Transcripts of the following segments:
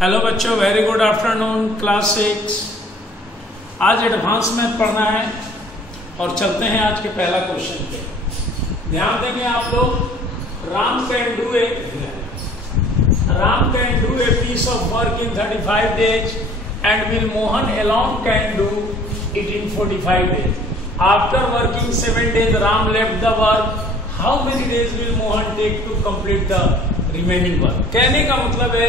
Hello बच्चों, very good afternoon. Class 6 आज advance math पढ़ना है और चलते हैं आज के पहला क्वेश्चन पे। ध्यान देंगे आप लोग। Ram can do a piece of work in 35 days and will Mohan alone can do it in 45 days. After working 7 days, Ram left the work. How many days will Mohan take to complete the remaining work? कहने का मतलब है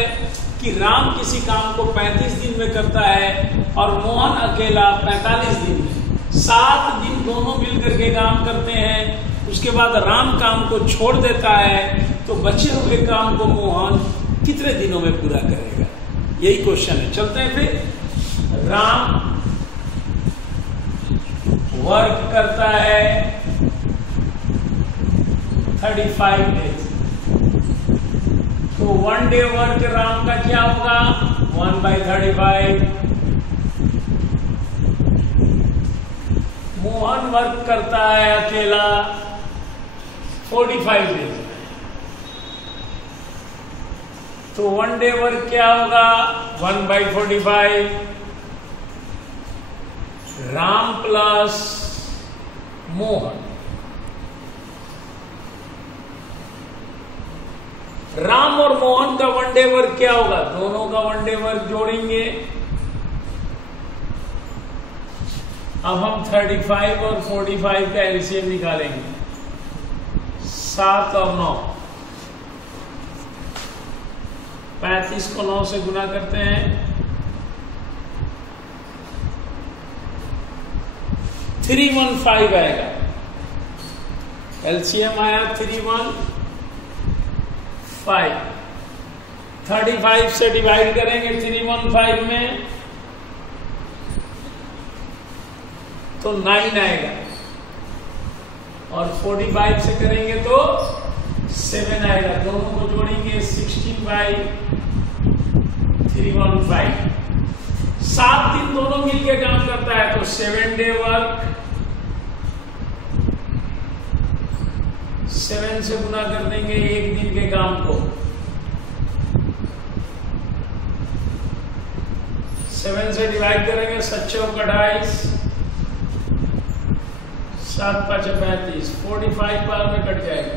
कि राम किसी काम को 35 दिन में करता है और मोहन अकेला 45 दिन में। 7 दिन दोनों मिलकर के काम करते हैं। उसके बाद राम काम को छोड़ देता है, तो बचे हुए काम को मोहन कितने दिनों में पूरा करेगा? यही क्वेश्चन है। चलते हैं फिर। राम वर्क करता है 35 डेज, तो 1 डे वर्क राम का क्या होगा? 1/35। मोहन वर्क करता है अकेला 45 डेज, तो 1 डे वर्क क्या होगा? 1/45। राम प्लस मोहन। राम और मोहन का 1 डे वर्क क्या होगा? दोनों का 1 डे वर्क जोड़ेंगे। अब हम 35 और 45 का एलसीएम निकालेंगे। 7 और 9, 35 को 9 से गुना करते हैं, 315 आएगा। एलसीएम आया 315। 35 से डिवाइड करेंगे 315 में तो 9 आएगा, और 45 से करेंगे तो 7 आएगा। दोनों को जोड़ेंगे 16/315। 7 दिन दोनों मिलके काम करता है, तो 7 डे वर्क। 7 से गुना कर देंगे एक दिन के काम को। 7 से डिवाइड करेंगे 7×28, 7×5=35। 45 बार में कट जाएगा,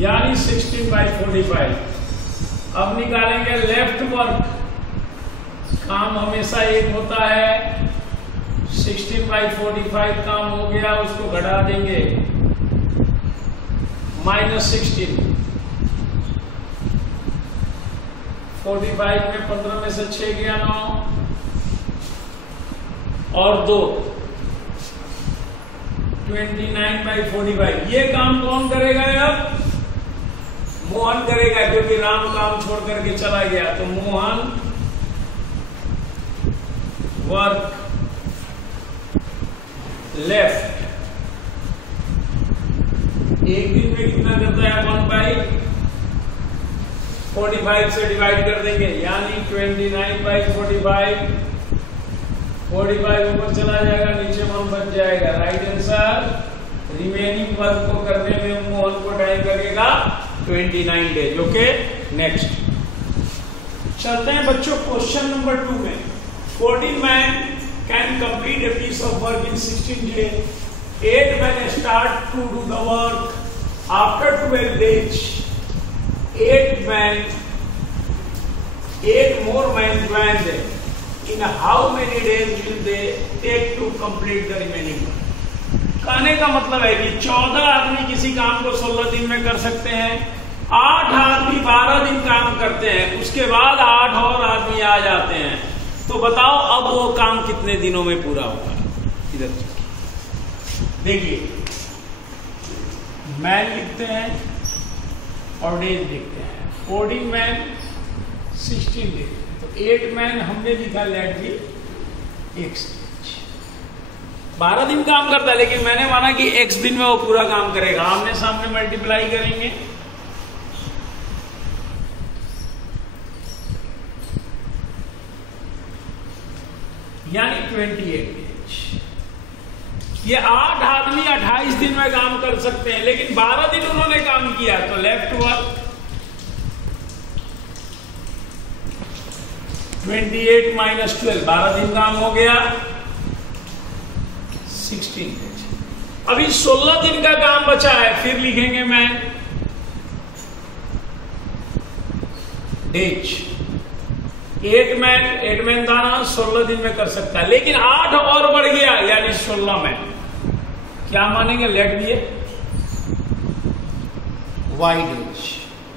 यानी 16/45। अब निकालेंगे लेफ्ट वर्क। काम हमेशा एक होता है। 16/45 काम हो गया, उसको घटा देंगे -16। 45 में 15 में से 6 गया 9 और 2, 29/45। ये काम कौन करेगा? अब मोहन करेगा, क्योंकि राम काम छोड़ करके चला गया। तो मोहन वर्क लेफ्ट एक दिन में कितना करता है? 1/45 से डिवाइड कर देंगे, यानी 29/45। 45 ऊपर चला जाएगा, नीचे 1 बच जाएगा। Right answer. रिमेनिंग वर्क को करने में मोहन को टाइम लगेगा 29 डेज। ओके, नेक्स्ट चलते हैं बच्चों क्वेश्चन नंबर 2 में। 14 man can complete a piece of work in 16 days. 8 men start to do the work. After 12 days, 8 more men join them. In how many days will they take to complete the remaining work? कहने का मतलब है कि 14 आदमी किसी काम को 16 दिन में कर सकते हैं। 8 आदमी 12 दिन काम करते हैं, उसके बाद 8 और आदमी आ जाते हैं। तो बताओ अब वो काम कितने दिनों में पूरा होगा? इधर देखिए, मैन लिखते हैं और डेज लिखते हैं। 14 मैन 16 डेज, तो 8 मैन हमने लिखा लेट जी x। 12 दिन काम करता है, लेकिन मैंने माना कि x दिन में वो पूरा काम करेगा। आमने सामने मल्टीप्लाई करेंगे, यानी 28 डेज। ये 8 आदमी 28 दिन में काम कर सकते हैं, लेकिन 12 दिन उन्होंने काम किया, तो लेफ्ट वर्क 28 माइनस 12, 12 दिन काम हो गया, 16 डेज। अभी 16 दिन का काम बचा है, फिर लिखेंगे मैं डेज। 8 मैन था ना, 16 दिन में कर सकता है, लेकिन 8 और बढ़ गया यानी 16 मैन। क्या मानेंगे? लेट बी वाई डेज,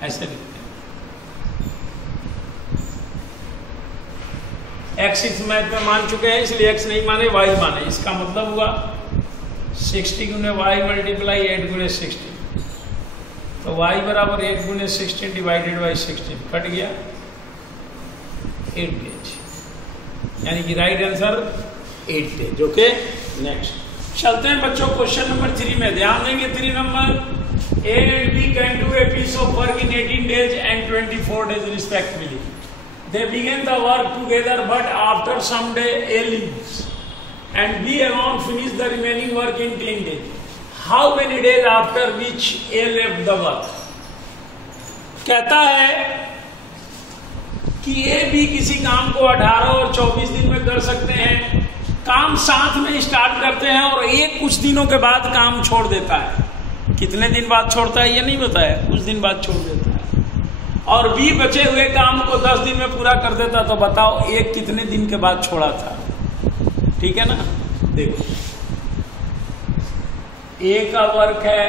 ऐसे लिखते हैं। एक्स इस मैथ में मान चुके हैं, इसलिए एक्स नहीं माने, वाई माने। इसका मतलब हुआ 60 गुने वाई मल्टीप्लाई 8 गुने 16, तो वाई बराबर 8 गुने 16 डिवाइडेड बाई 16, कट गया 8 डेज, यानी कि right answer 8 days. Okay, next चलते हैं बच्चों क्वेश्चन नंबर 3 में। ध्यान देंगे 3 number, A and B can do a piece of work in 18 days and 24 days respectively. They begin the work together, but after some day A leaves and B alone finish the remaining work in 10 days. How many days after which A left the work? कहता है कि A B किसी काम को 18 और 24 दिन में कर सकते हैं। काम साथ में स्टार्ट करते हैं और एक कुछ दिनों के बाद काम छोड़ देता है। कितने दिन बाद छोड़ता है ये नहीं बताया, कुछ दिन बाद छोड़ देता है। और बी बचे हुए काम को 10 दिन में पूरा कर देता, तो बताओ एक कितने दिन के बाद छोड़ा था? ठीक है ना, देखो ए का वर्क है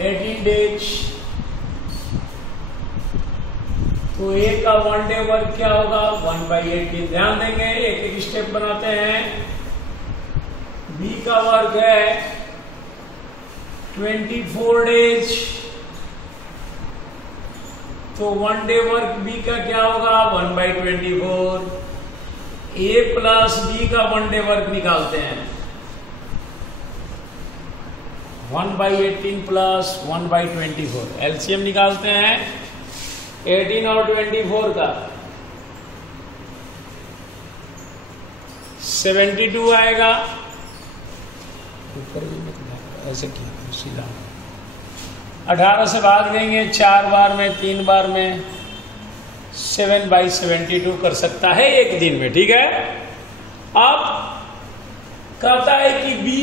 18 डेज, तो ए का 1 डे वर्क क्या होगा? 1/18। ध्यान देंगे, एक एक स्टेप बनाते हैं। बी का वर्क है 24 डेज, तो 1 डे वर्क बी का क्या होगा? 1/24। ए प्लस बी का 1 डे वर्क निकालते हैं, 1/18 प्लस 1/24, एलसीएम निकालते हैं 18 और 24 का 72 आएगा। ऊपर भी ऐसे किया सीधा 18 से भाग देंगे 4 बार में, 3 बार में, 7/72 कर सकता है एक दिन में। ठीक है, अब कहता है कि बी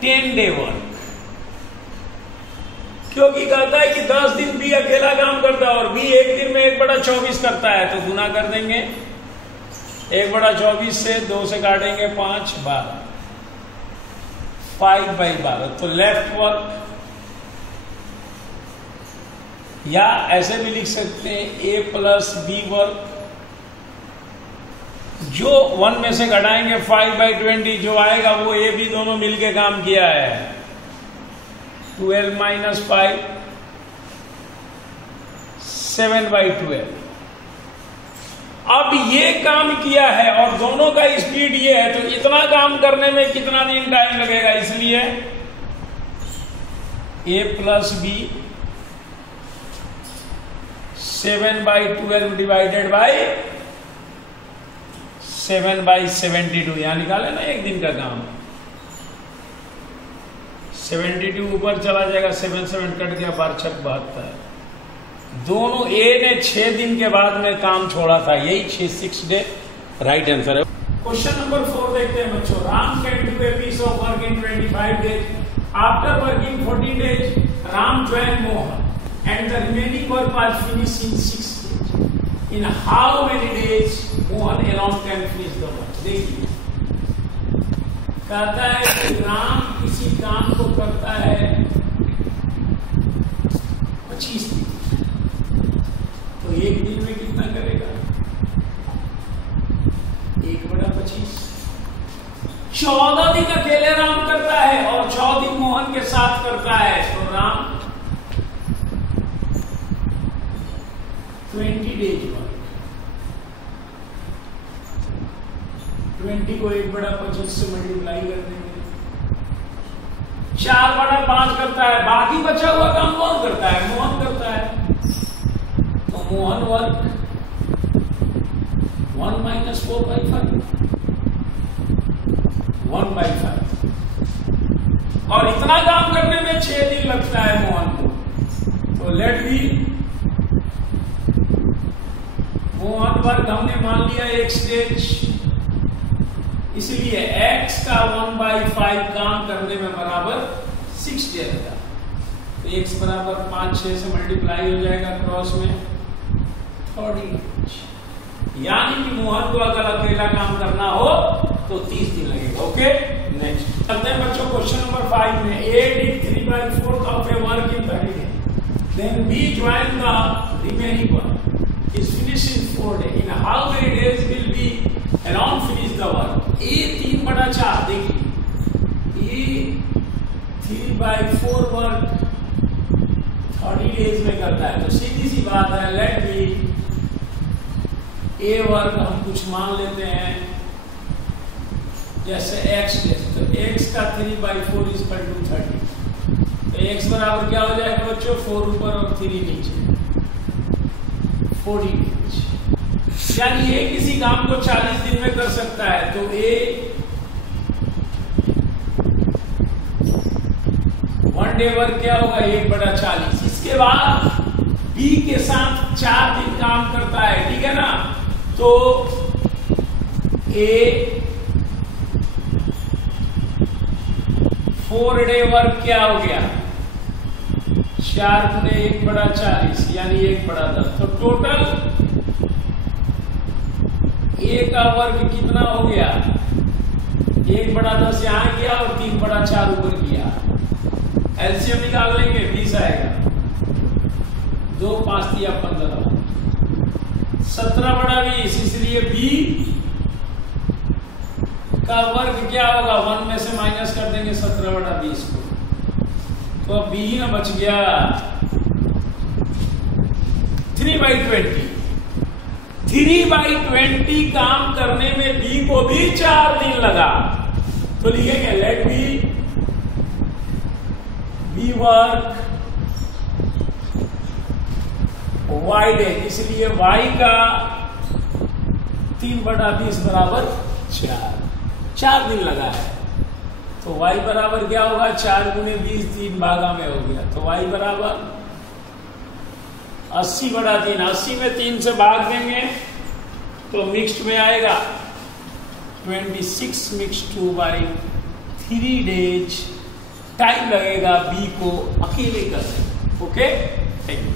10 डे वर्क, क्योंकि कहता है कि 10 दिन बी अकेला काम करता है और बी एक दिन में 1/24 करता है, तो गुना कर देंगे 1/24 से 2 से काटेंगे 5, 12, 5/12, तो लेफ्ट वर्क, या ऐसे भी लिख सकते हैं ए प्लस बी वर्क, जो 1 में से घटाएंगे 5/20 जो आएगा वो ए बी दोनों मिलके काम किया है, 12 माइनस 5, 7/12। अब ये काम किया है और दोनों का स्पीड ये है, तो इतना काम करने में कितना दिन टाइम लगेगा, इसलिए ए प्लस बी 7/12 डिवाइडेड बाई 7/72, यहां निकाले ना एक दिन का काम, 72 ऊपर चला जाएगा, 7 7 कट गया, 12 6 72। दोनों ए ने 6 दिन के बाद में काम छोड़ा था, यही 6 डे राइट आंसर है। क्वेश्चन नंबर 4 देखते हैं बच्चों। Ram can do a piece of work in 25 days. After working 14 days Ram join Mohan and the remaining work was finish in 6 days. In how many days Mohan alone can finish the work? देखिए, कहता है कि राम किसी काम को करता है 25 दिन, तो एक दिन में कितना करेगा? 1/25। 14 दिन अकेले राम करता है और 6 दिन मोहन के साथ करता है, तो राम 20 डेज वर्क। 20 को 1/25 से मल्टीप्लाई कर देंगे, 4/5 करता है। बाकी बचा हुआ काम कौन करता है? मोहन करता है, तो मोहन वर्क 1 माइनस 4/5, 1/5। और इतना काम करने में 6 दिन लगता है मोहन को, तो लेट बी मोहन वर्क हमने मान लिया x डेज, इसलिए x का 1/5 काम करने में बराबर 6 डे लगा। तो x बराबर 5-6 से मल्टीप्लाई हो जाएगा क्रॉस में 30 डेज। यानी कि मोहन को अगर अकेला काम करना हो तो 30 दिन लगेगा। ओके, नेक्स्ट चलते हैं बच्चों क्वेश्चन नंबर 5 में। A did 3/4 of a work in 30 days. Then B joined the remaining work. Is finished in 4 days. In how many days will be around finish the work? A 3/4 देखिए, A 3/4 work 30 days में करता है, तो सीधी सी बात है, late B A work हम कुछ मान लेते हैं जैसे x डेज, तो x का 3/4 इज इक्वल टू 30। तो x बराबर क्या हो जाएगा बच्चों, 4 ऊपर और 3 नीचे, 40 डेज। यानी ये किसी काम को 40 दिन में कर सकता है। तो A 1 डे वर्क क्या होगा, 1/40। इसके बाद B के साथ 4 दिन काम करता है, ठीक है ना। तो A 4 डे वर्क क्या हो गया, 4 × 1/40 यानी 1/10। तो टोटल A का वर्क कितना हो गया, 1/10 यहां किया और 3/4 ऊपर किया। एलसीएम निकाल लेंगे, 20 आएगा, 2 5 दिया 15, 17/20। इसलिए B का वर्ग क्या होगा, 1 में से माइनस कर देंगे 17/20 को, तो अब B ही ना बच गया 3/20। 3/20 काम करने में B को भी 4 दिन लगा। तो लिखेंगे let B work Y day, इसलिए Y का 3/20 बराबर 4 दिन लगा है। तो y बराबर क्या होगा, 4 × 20 3 भागा में हो गया। तो y बराबर 80/3। 80 में 3 से भाग देंगे तो मिक्स्ड में आएगा 26 मिक्स 2/3 डेज टाइम लगेगा B को अकेले करने। Okay, thank you.